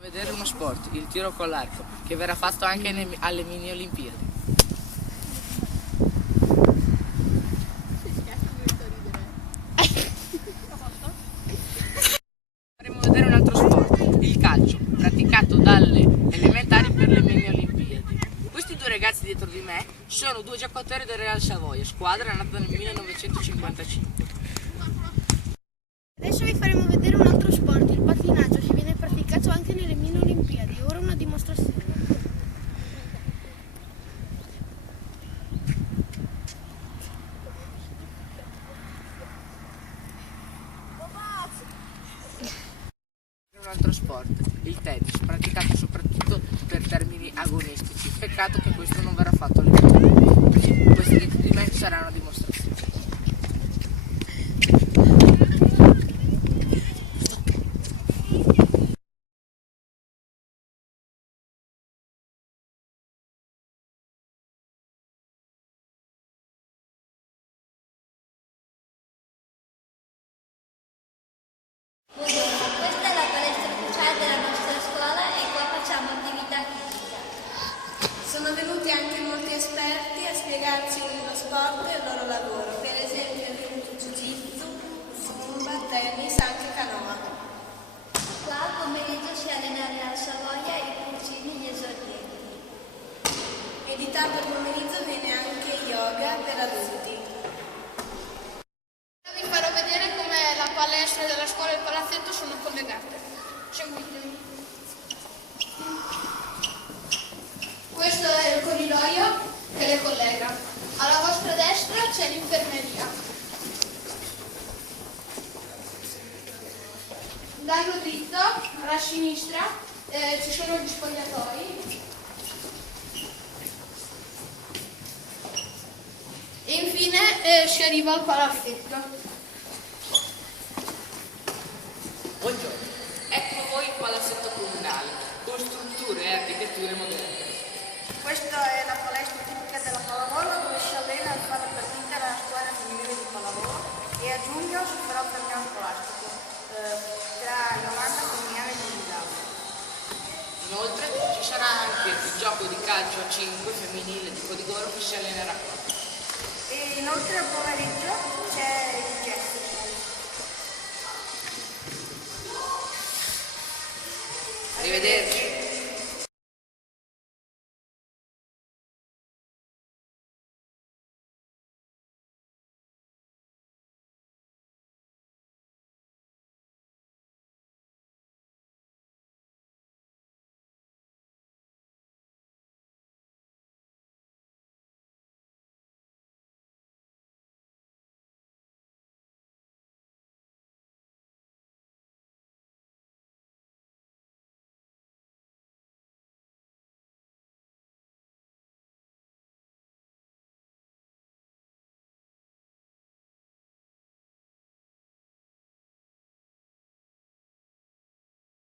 Vedere uno sport, il tiro con l'arco, che verrà fatto anche alle mini Olimpiadi. Faremo vedere un altro sport, il calcio, praticato dalle elementari per le mini Olimpiadi. Questi due ragazzi dietro di me sono due giocatori del Real Savoia, squadra nata nel 1955. Adesso vi faremo vedere un altro sport, il pattinaggio, che viene praticato anche nelle mini Olimpiadi. Ora una dimostrazione. Un altro sport, il tennis, praticato soprattutto per termini agonistici. Peccato che questo non verrà fatto alle mini Olimpiadi. Questi di tutti me sarà una dimostrazione. Buongiorno, questa è la palestra ufficiale della nostra scuola e qua facciamo attività fisica. Sono venuti anche molti esperti a spiegarci lo sport e il loro lavoro, per esempio jiu-jitsu, zumba, tennis, anche canoa. Qua al pomeriggio si allena al Savoia e i pulcini gli esordienti. E di tardo pomeriggio viene anche yoga per adulti. Vi farò vedere come la palestra della scuola e il palazzetto sono collegate. Seguitemi. Questo è il corridoio che le collega. Alla vostra destra c'è l'infermeria. Andando dritto, alla sinistra ci sono gli spogliatoi. E infine si arriva al palazzetto. Buongiorno, ecco voi il palazzetto comunale, con strutture e architetture moderne. Questa è la palestra tipica della pallavolo dove si allena a fare partita la squadra femminile di pallavolo e a giugno si farà il torneo scolastico tra Iolanda, Comignano e Milano. Inoltre ci sarà anche il gioco di calcio a 5 femminile di Codigoro che si allenerà qua. E inoltre al pomeriggio c'è il gesso. Arrivederci.